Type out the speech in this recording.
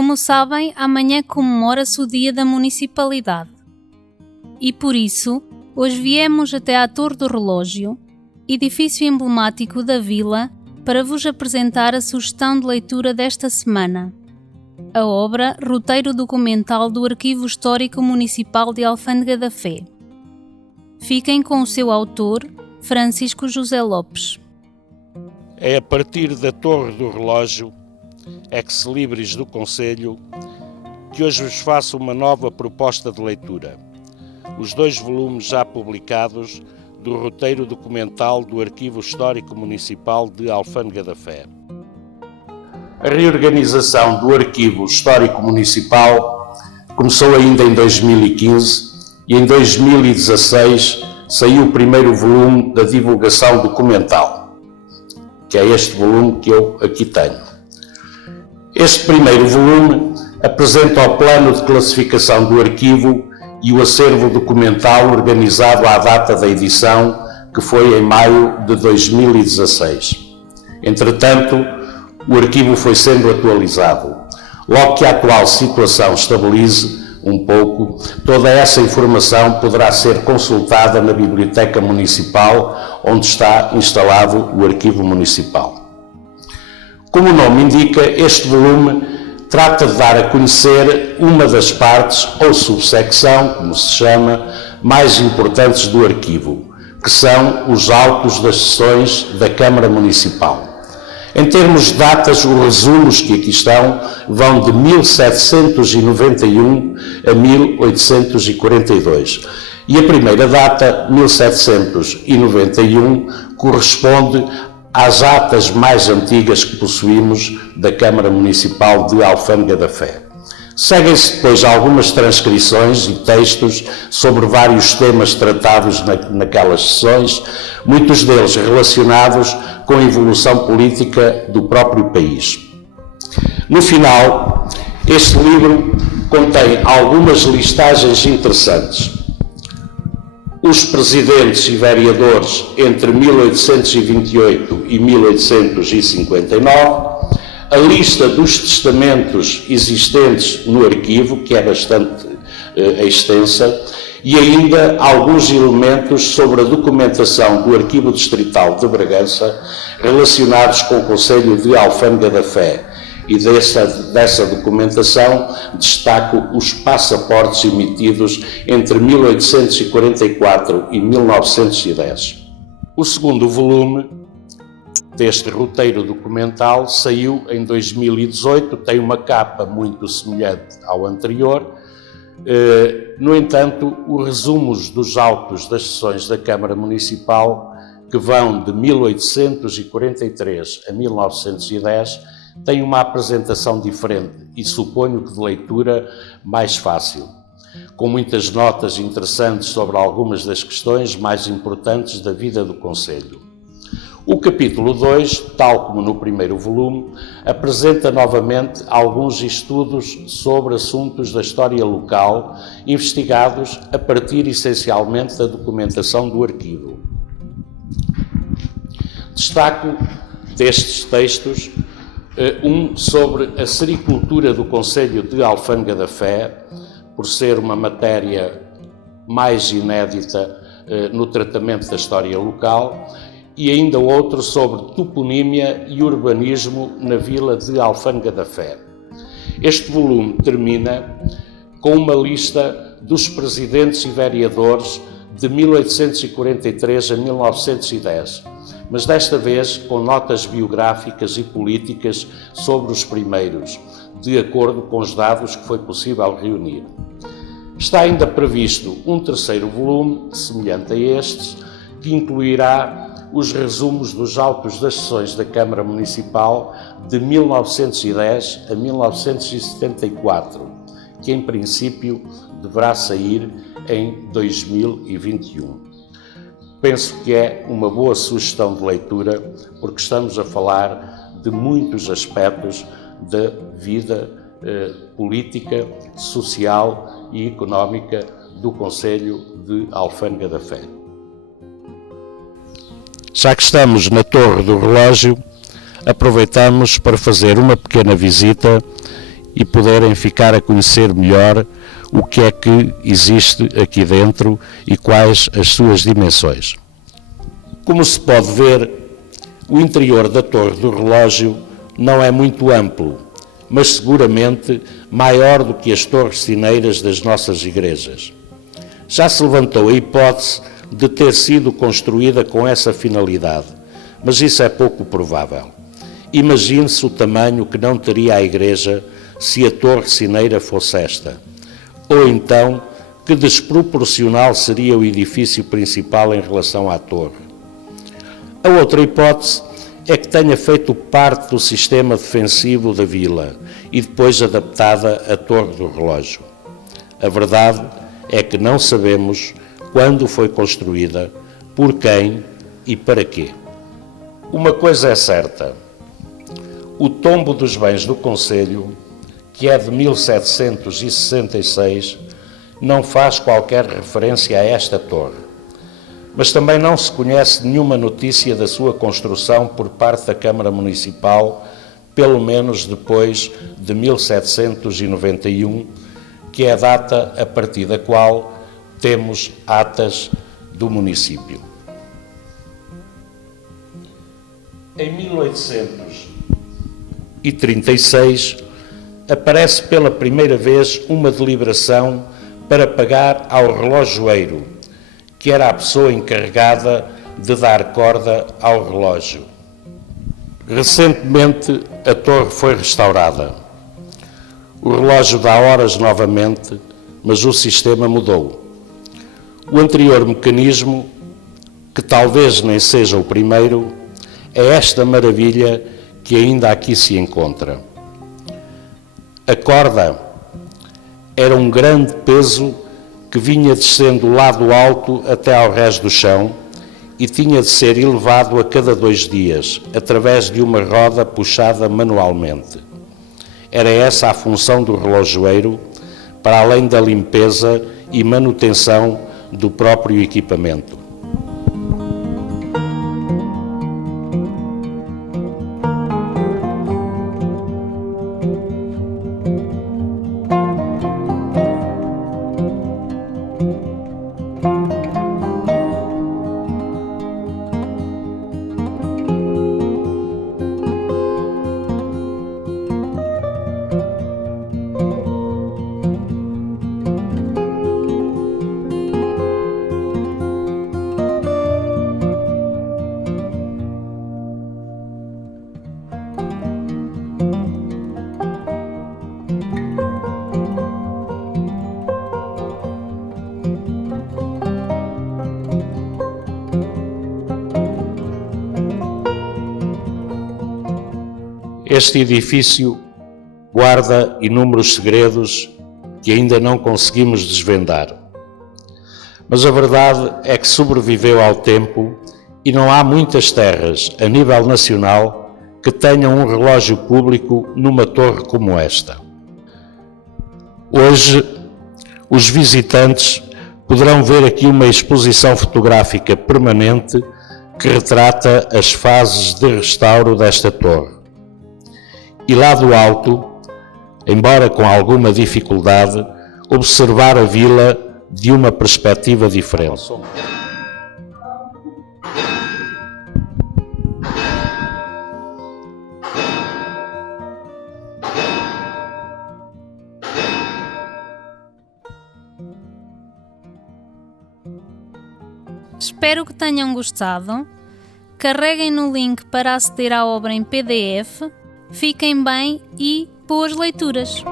Como sabem, amanhã comemora-se o Dia da Municipalidade. E por isso, hoje viemos até à Torre do Relógio, edifício emblemático da vila, para vos apresentar a sugestão de leitura desta semana. A obra Roteiro Documental do Arquivo Histórico Municipal de Alfândega da Fé. Fiquem com o seu autor, Francisco José Lopes. É a partir da Torre do Relógio, ex-libris do Conselho, que hoje vos faço uma nova proposta de leitura. Os 2 volumes já publicados do Roteiro Documental do Arquivo Histórico Municipal de Alfândega da Fé. A reorganização do Arquivo Histórico Municipal começou ainda em 2015 e em 2016 saiu o primeiro volume da divulgação documental, que é este volume que eu aqui tenho. Este primeiro volume apresenta o plano de classificação do arquivo e o acervo documental organizado à data da edição, que foi em maio de 2016. Entretanto, o arquivo foi sendo atualizado. Logo que a atual situação estabilize um pouco, toda essa informação poderá ser consultada na Biblioteca Municipal, onde está instalado o Arquivo Municipal. Como o nome indica, este volume trata de dar a conhecer uma das partes, ou subsecção, como se chama, mais importantes do arquivo, que são os autos das sessões da Câmara Municipal. Em termos de datas, os resumos que aqui estão vão de 1791 a 1842. E a primeira data, 1791, corresponde às atas mais antigas que possuímos da Câmara Municipal de Alfândega da Fé. Seguem-se depois algumas transcrições e textos sobre vários temas tratados naquelas sessões, muitos deles relacionados com a evolução política do próprio país. No final, este livro contém algumas listagens interessantes. Os presidentes e vereadores entre 1828 e 1859, a lista dos testamentos existentes no arquivo, que é bastante extensa, e ainda alguns elementos sobre a documentação do Arquivo Distrital de Bragança relacionados com o Conselho de Alfândega da Fé. E dessa documentação destaco os passaportes emitidos entre 1844 e 1910. O segundo volume deste roteiro documental saiu em 2018, tem uma capa muito semelhante ao anterior. No entanto, os resumos dos autos das sessões da Câmara Municipal, que vão de 1843 a 1910, têm uma apresentação diferente e suponho que de leitura mais fácil, com muitas notas interessantes sobre algumas das questões mais importantes da vida do Conselho. O capítulo 2, tal como no primeiro volume, apresenta novamente alguns estudos sobre assuntos da história local, investigados a partir essencialmente da documentação do arquivo. Destaco destes textos um sobre a sericultura do Conselho de Alfândega da Fé, por ser uma matéria mais inédita no tratamento da história local, e ainda outro sobre toponímia e urbanismo na vila de Alfândega da Fé. Este volume termina com uma lista dos presidentes e vereadores de 1843 a 1910, mas desta vez com notas biográficas e políticas sobre os primeiros, de acordo com os dados que foi possível reunir. Está ainda previsto um terceiro volume, semelhante a estes, que incluirá os resumos dos autos das sessões da Câmara Municipal de 1910 a 1974, que em princípio deverá sair em 2021. Penso que é uma boa sugestão de leitura, porque estamos a falar de muitos aspectos da vida política, social e económica do Conselho de Alfândega da Fé. Já que estamos na Torre do Relógio, aproveitamos para fazer uma pequena visita e poderem ficar a conhecer melhor o que é que existe aqui dentro e quais as suas dimensões. Como se pode ver, o interior da Torre do Relógio não é muito amplo, mas seguramente maior do que as torres sineiras das nossas igrejas. Já se levantou a hipótese de ter sido construída com essa finalidade, mas isso é pouco provável. Imagine-se o tamanho que não teria a igreja se a torre sineira fosse esta. Ou então, que desproporcional seria o edifício principal em relação à torre. A outra hipótese é que tenha feito parte do sistema defensivo da vila e depois adaptada à Torre do Relógio. A verdade é que não sabemos quando foi construída, por quem e para quê. Uma coisa é certa: o tombo dos bens do concelho, que é de 1766, não faz qualquer referência a esta torre, mas também não se conhece nenhuma notícia da sua construção por parte da Câmara Municipal, pelo menos depois de 1791, que é a data a partir da qual temos atas do município. Em 1836, aparece pela primeira vez uma deliberação para pagar ao relojoeiro, que era a pessoa encarregada de dar corda ao relógio. Recentemente, a torre foi restaurada. O relógio dá horas novamente, mas o sistema mudou. O anterior mecanismo, que talvez nem seja o primeiro, é esta maravilha que ainda aqui se encontra. A corda era um grande peso que vinha descendo do lado alto até ao resto do chão e tinha de ser elevado a cada 2 dias, através de uma roda puxada manualmente. Era essa a função do relojoeiro, para além da limpeza e manutenção do próprio equipamento. Este edifício guarda inúmeros segredos que ainda não conseguimos desvendar. Mas a verdade é que sobreviveu ao tempo e não há muitas terras, a nível nacional, que tenham um relógio público numa torre como esta. Hoje, os visitantes poderão ver aqui uma exposição fotográfica permanente que retrata as fases de restauro desta torre. E lá do alto, embora com alguma dificuldade, observar a vila de uma perspectiva diferente. Espero que tenham gostado. Carreguem no link para aceder à obra em PDF. Fiquem bem e boas leituras!